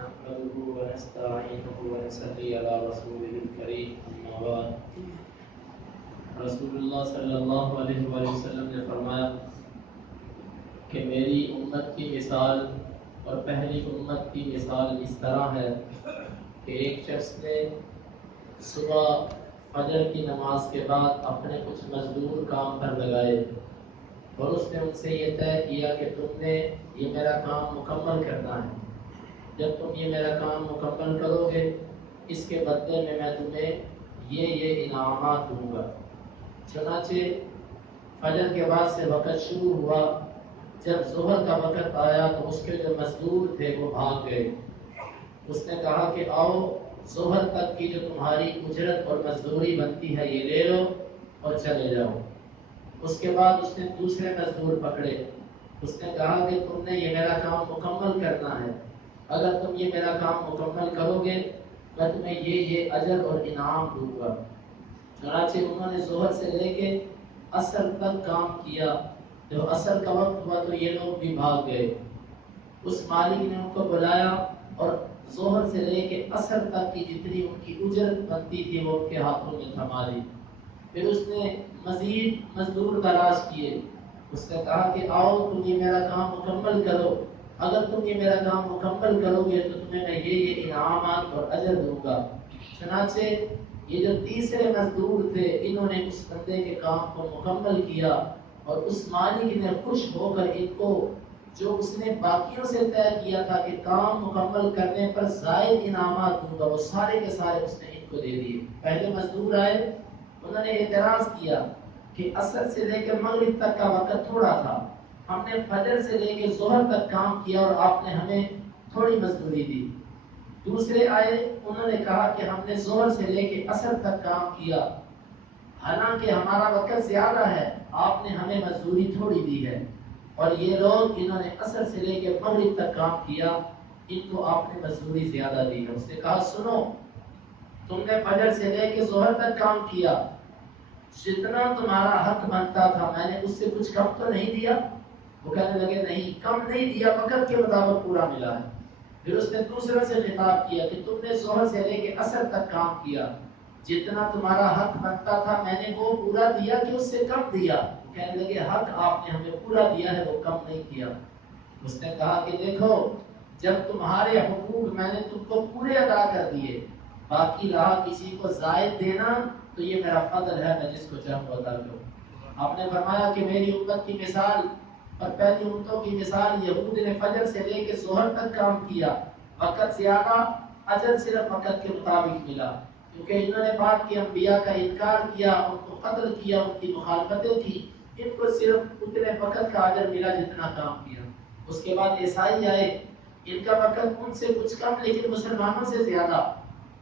نحمده ونستعينه ونصلي على رسوله الكريم أما بعد رسول اللہ صلی اللہ علیہ وآلہ وسلم نے فرمایا کہ میری امت کی مثال اور پہلی امت کی مثال اس طرح ہے کہ ایک شخص نے صبح فجر کی نماز کے بعد اپنے کچھ مزدور کام پر لگائے اور اس نے ان سے یہ طے کیا کہ تم نے یہ میرا کام مکمل کرنا ہے. جب تم یہ میرا کام مکمل کرو گے اس کے بدلے میں تمہیں یہ انعامات دوں گا. چنانچہ فجر کے بعد سے وقت شروع ہوا. جب ظہر کا وقت آیا تو اس کے جو مزدور تھے وہ بھاگ گئے. اس نے کہا کہ آؤ ظہر تک کی جو تمہاری اجرت اور مزدوری بنتی ہے یہ لے لو اور چلے جاؤ. اس کے بعد اس نے دوسرے مزدور پکڑے. اس نے کہا کہ تم نے یہ میرا کام مکمل کرنا ہے. اگر تم یہ میرا کام مکمل کرو گے میں تمہیں یہ اجر اور انعام دوں گا. چنانچہ انہوں نے ظہر سے لے کے عصر تک کام کیا. جب عصر کا وقت ہوا تو یہ لوگ بھی بھاگ گئے. اس مالک نے ان کو بلایا اور ظہر سے لے کے عصر تک کی جتنی ان کی اجرت بنتی تھی وہ ان کے ہاتھوں میں تھما دی. پھر اس نے مزید مزدور تلاش کیے. اس نے کہا کہ آؤ تم یہ میرا کام مکمل کرو. اگر تم یہ میرا کام مکمل کرو گے تو تمہیں میں یہ انعامات اور اجر دوں گا. چنانچہ یہ جو تیسرے مزدور تھے انہوں نے اس بندے کے کام کو مکمل کیا اور اس مالک نے خوش ہو کر ان کو جو اس نے باقیوں سے طے کیا تھا کہ کام مکمل کرنے پر زائد انعامات دوں گا وہ سارے کے سارے اس نے ان کو دے دیے. پہلے مزدور آئے انہوں نے اعتراض کیا کہ عصر سے لے کے مغرب تک کا وقت تھوڑا تھا. ہم نے فجر سے لے کے ظہر تک کام کیا اور آپ نے ہمیں تھوڑی مزدوری دی. دوسرے آئے انہوں نے کہا کہ ہم نے ظہر سے لے کے عصر تک کام کیا حالانکہ ہمارا وقت زیادہ ہے آپ نے ہمیں مزدوری تھوڑی دی ہے. اور یہ لوگ انہوں نے عصر سے لے کے مغرب تک کام کیا ان کو آپ نے مزدوری زیادہ دی ہے. اس نے کہا سنو تم نے فجر سے لے کے ظہر تک کام کیا جتنا تمہارا حق بنتا تھا میں نے اس سے کچھ کم تو نہیں دیا. وہ کہنے لگے نہیں کم نہیں دیا وقت کے مطابق پورا ملا ہے. پھر اس نے دوسرے سے خطاب کیا کہ تم نے ظہر سے لے کے عصر تک کام کیا جتنا تمہارا حق بنتا تھا میں نے وہ پورا دیا کہ اس سے کم دیا. کہنے لگے حق آپ نے ہمیں پورا دیا ہے وہ کم نہیں کیا. اس نے کہا کہ دیکھو جب تمہارے حقوق میں نے تم کو پورے ادا کر دیے باقی رہا کسی کو زائد دینا تو یہ میرا فضل ہے میں جس کو چاہوں ادا کروں. آپ نے فرمایا کہ میری امت کی مثال اور پہلی امتوں کی مثال یہود نے فجر سے لے کے ظہر تک کام کیا وقت زیادہ اجر صرف وقت کے مطابق ملا کیونکہ انہوں نے بعد کے انبیاء کا انکار کیا ان کو قتل کیا ان کی مخالفتیں کی. ان کو صرف اتنے وقت کا اجر ملا جتنا کام کیا. اس کے بعد عیسائی آئے ان کا وقت ان سے کچھ کم لیکن مسلمانوں سے زیادہ.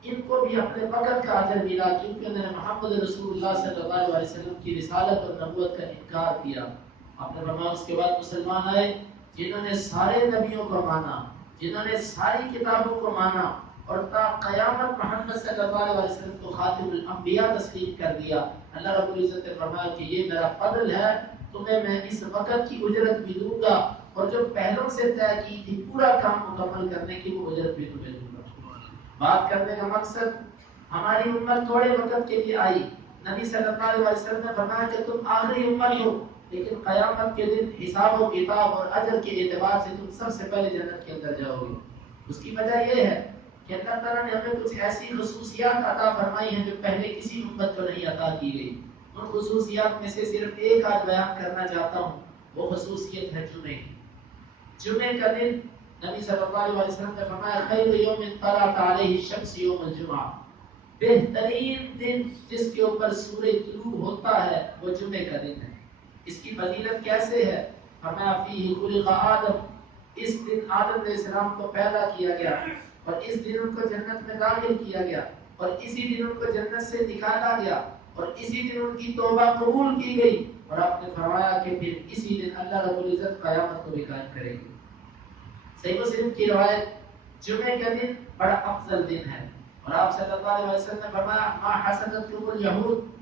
ان کو بھی اپنے وقت کا اجر ملا کیونکہ انہوں نے محمد رسول اللہ صلی اللہ علیہ وسلم کی رسالت اور نبوت کا انکار کیا. آپ نے فرمایا اس کے بعد مسلمان آئے جنہوں نے سارے نبیوں کو مانا جنہوں نے ساری کتابوں کو مانا اور تا قیامت محمد صلی اللہ علیہ وسلم کو خاتم الانبیاء تسلیم کر دیا. اللہ رب العزت نے فرمایا کہ یہ میرا فضل ہے تمہیں میں اس وقت کی اجرت بھی دوں گا اور جو پہلوں سے طے کی تھی پورا کام مکمل کرنے کی وہ اجرت بھی تمہیں دوں گا. بات کرنے کا مقصد ہماری امت تھوڑے وقت کے لیے آئی. نبی صلی اللہ علیہ وسلم نے فرمایا کہ تم آخری امت ہو لیکن قیامت کے دن حساب و کتاب اور اجر کے اعتبار سے تم سب سے پہلے جنت کے اندر جاؤ گے. اس کی وجہ یہ ہے کہ اللہ تعالیٰ نے ہمیں کچھ ایسی خصوصیات عطا فرمائی ہیں جو پہلے کسی امت کو نہیں عطا کی گئی. ان خصوصیات میں سے صرف ایک آدھ بیان کرنا چاہتا ہوں. وہ خصوصیت ہے جمعے کی. جمعے کا دن نبی صلی اللہ علیہ وسلم نے فرمایا خیر یوم طلعت علیہ الشمس یوم الجمعہ بہترین دن جس کے اوپر سورج طلوع ہوتا ہے وہ جمعے کا دن ہے. اس کی فضیلت کیسے ہے؟ فرمایا فیہ خلق آدم اس دن آدم علیہ السلام کو پیدا کیا گیا اور اس دن ان کو جنت میں داخل کیا گیا اور اسی دن ان کو جنت سے نکالا گیا اور اسی دن ان کی توبہ قبول کی گئی. اور آپ نے فرمایا کہ پھر اسی دن اللہ رب العزت قیامت کو بھی قائم کرے گی. صحیح مسلم کی روایت جمعے کا دن بڑا افضل دن ہے اور آپ صلی اللہ علیہ وسلم نے فرمایا ما حسدتکم الیہود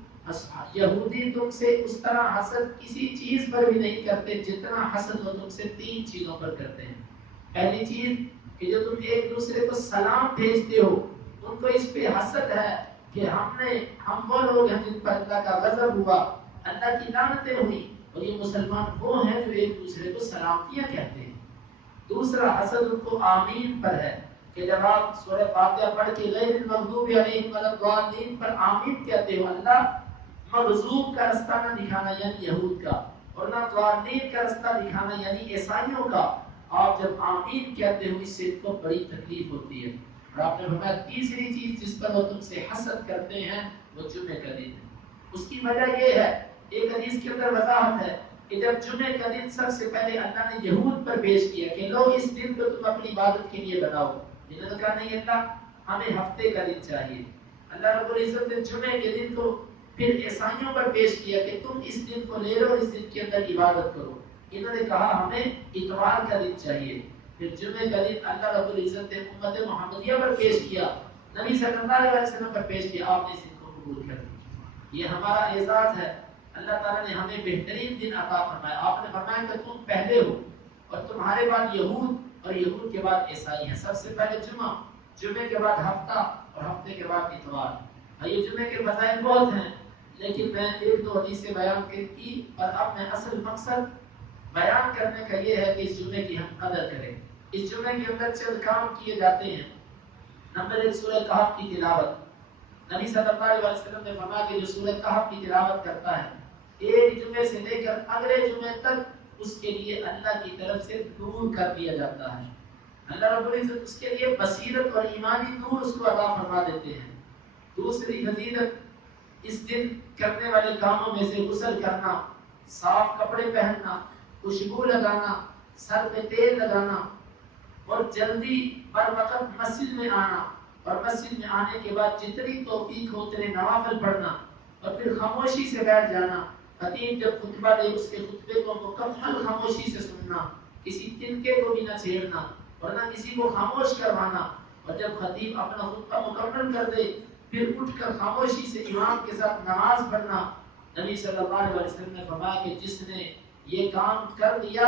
یہودی تم سے اس طرح حسد کسی چیز پر بھی نہیں کرتے جتنا حسد وہ تم سے تین چیزوں پر کرتے ہیں. پہلی چیز کہ جو تم ایک دوسرے کو سلام بھیجتے ہو، ان کو اس پہ حسد ہے کہ ہم وہ لوگ ہیں جن پر اللہ کا غضب ہوا، اللہ کی لعنتیں ہوئی، اور یہ مسلمان وہ ہیں جو ایک دوسرے کو سلامتیاں کہتے ہیں۔ دوسرا حسد ان کو آمین پر ہے کہ جب آپ سورہ فاتحہ پڑھ کے غیر المغضوب علیہم ولا الضالین پر آمین کہتے ہو، اللہ مغضوب کا رستہ نہ دکھانا یعنی یہود کا، اور نہ ضالین کا رستہ دکھانا یعنی عیسائیوں کا۔ آپ جب آمین کہتے ہو اس سے ان کو بڑی تکلیف ہوتی ہے۔ اور آپ نے فرمایا تیسری چیز جس پر وہ تم سے حسد کرتے ہیں وہ جمعے کا دن ہے۔ اس کی وجہ یہ ہے، ایک حدیث کے اندر وضاحت ہے کہ جب جمعے کا دن سب سے پہلے اللہ نے یہود پر پیش کیا کہ لو اس دن کو تم اپنی عبادت کے لیے بناؤ، انہوں نے کہا نہیں اللہ ہمیں ہفتے کا دن چاہیے۔ اللہ رب العزت نے جمعے کے دن کو پھر عیسائیوں پر پیش کیا کہ تم اس دن کو لے لو، اس دن کے اندر عبادت کرو، انہوں نے کہا ہمیں اتوار کا دن چاہیے۔ پھر جمعے کا دن اللہ رب العزت نے امت محمدیہ پر پیش کیا، نبی صلی اللہ علیہ وسلم پر پیش کیا، آپ نے اس دن کو قبول کر دیا۔ یہ ہمارا اعزاز ہے، اللہ تعالیٰ نے ہمیں بہترین دن عطا فرمایا۔ آپ نے فرمایا کہ تم پہلے ہو اور تمہارے بعد یہود اور یہود کے بعد عیسائی ہیں، سب سے پہلے جمعہ، جمعے کے بعد ہفتہ اور ہفتے کے بعد اتوار۔ یہ جمعے کے فضائل بہت ہیں، لیکن میں ایک دو حدیثیں بیان کی اور اب میں اصل مقصد بیان کرنے کا یہ ہے کہ اس جمعے کی ہم قدر کریں۔ اس جمعے کے اندر چند کام کیے جاتے ہیں۔ نمبر 1 سورہ کہف کی تلاوت۔ نبی صلی اللہ علیہ وسلم نے فرمایا کہ جو سورہ کہف کی تلاوت کرتا ہے ایک جمعے سے لے کر اگلے جمعے تک اس کے لیے اللہ کی طرف سے نور کر دیا جاتا ہے۔ اللہ رب العزت اس کے لیے بصیرت اور ایمانی نور اس کو عطا فرما دیتے ہیں۔ دوسری فضیلت، اس دن کرنے والے کاموں میں سے غسل کرنا، صاف کپڑے پہننا، خوشبو لگانا، سر پہ تیل لگانا، اور جلدی بر وقت مسجد میں آنا، اور مسجد میں آنے کے بعد جتنی توفیق ہو اتنے نوافل پڑھنا، اور پھر خاموشی سے بیٹھ جانا۔ خطیب جب خطبہ دے اس کے خطبے کو مکمل خاموشی سے سننا، کسی تنکے کو بھی نہ چھیڑنا اور نہ کسی کو خاموش کروانا، اور جب خطیب اپنا خطبہ مکمل کر دے پھر اٹھ کر خاموشی سے امام کے ساتھ نماز پڑھنا۔ نبی صلی اللہ علیہ وسلم نے فرمایا کہ جس نے یہ کام کر دیا،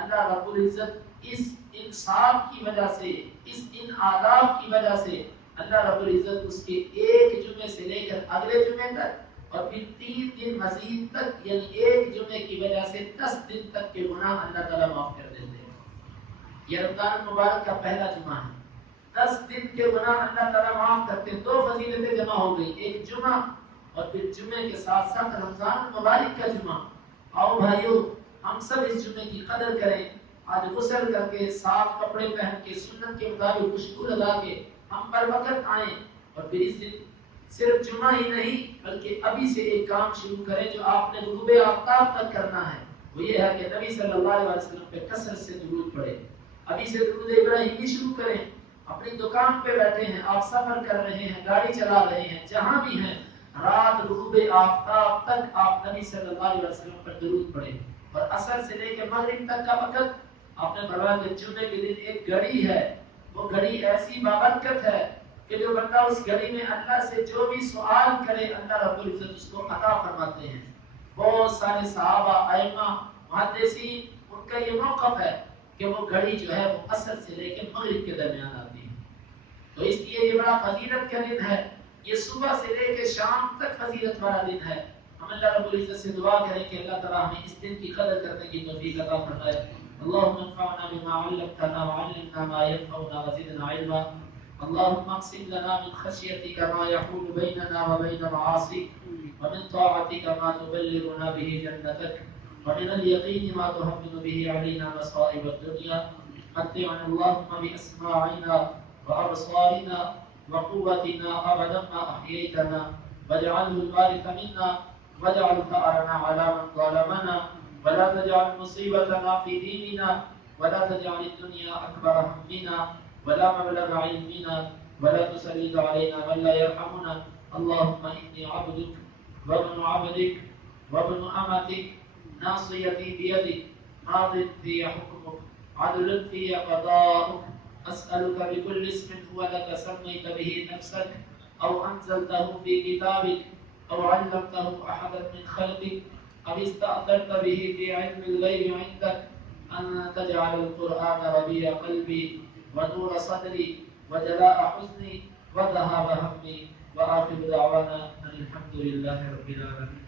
اللہ رب العزت اس انصاف کی وجہ سے، ان آداب کی وجہ سے اللہ رب العزت اس کے ایک جمعے سے لے کر اگلے جمعے تک اور پھر 3 دن مزید تک، یعنی ایک جمعے کی وجہ سے 10 دن تک کے گناہ اللہ تعالیٰ معاف کر دیتے ہیں۔ یہ رمضان مبارک کا پہلا جمعہ ہے، 10 دن کے گناہ اللہ تعالیٰ معاف کرتے ہیں۔ 2 فضیلتیں جمع ہو گئی، ایک جمعہ اور پھر جمعے کے ساتھ ساتھ رمضان مبارک کا جمعہ۔ آؤ بھائیو ہم سب اس جمعے کی قدر کریں، آج غسل کر کے صاف کپڑے پہن کے سنت کے مطابق خوشبو لگا کے ہم پر وقت آئیں، اور پھر اس دن صرف جمعہ ہی نہیں بلکہ ابھی سے ایک کام شروع کریں جو آپ نے غروب آفتاب تک کرنا ہے، وہ یہ ہے کہ نبی صلی اللہ علیہ وسلم پہ کثرت سے درود پڑھیں۔ ابھی سے درود ابراہیمی شروع کریں۔ اپنی دکان پہ بیٹھے ہیں، آپ سفر کر رہے ہیں، گاڑی چلا رہے ہیں، جہاں بھی ہیں، رات غروب آفتاب تک آپ نبی صلی اللہ علیہ وسلم پر درود پڑھیں۔ اور عصر سے لے کے مغرب تک کا وقت آپ نے فرمایا کہ جمعے کے دن ایک گھڑی ہے، وہ گھڑی ایسی بابرکت ہے کہ جو بندہ اس گھڑی میں اللہ سے جو بھی سوال کرے اللہ رب العزت اس کو عطا فرماتے ہیں۔ بہت سارے صحابہ، ائمہ، محدثین، ان کا یہ موقف ہے کہ وہ گھڑی جو ہے وہ عصر سے لے کے مغرب کے درمیان آتی ہے، تو اس لیے یہ بڑا فضیلت کا دن ہے۔ یہ صبح سے لے کے شام تک فضیلت والا دن ہے۔ ہم اللہ رب العزت سے دعا کریں کہ اللہ تعالیٰ ہمیں اس دن کی قدر کرنے کی توفیق عطا فرمائے۔ اللهم انفعنا بما علمتنا وعلمنا ما ينفعنا وزدنا علما۔ اللهم اقسم لنا من خشيتك ما يحول بيننا وبين معاصيك، ومن طاعتك ما تبلغنا به جنتك، ومن اليقين ما تهون به علينا مصائب الدنيا، متعنا اللهم بأسماعنا وأبصارنا وقوتنا أبدا ما أحييتنا، واجعله الوارث منا، واجعل ثأرنا على من ظلمنا، ولا تجعل مصيبتنا في ديننا، ولا تجعل الدنيا أكبر همنا ولا مبلغ علمنا، ولا تسلط علينا من لا يرحمنا. اللهم إني عبدك وابن عبدك وابن أمتك، ناصيتي بيدك، ماض في حكمك، عدل في قضاؤك، أسألك بكل اسم هو لك سميت به نفسك أو أنزلته في كتابك أو علمته أحدا من خلقك أو استأثرت به في علم الغيب عندك أن تجعل القرآن ربيع قلبي ونور صدري وجلاء حزني وذهاب همي وآخر دعوانا أن الحمد لله رب العالمين.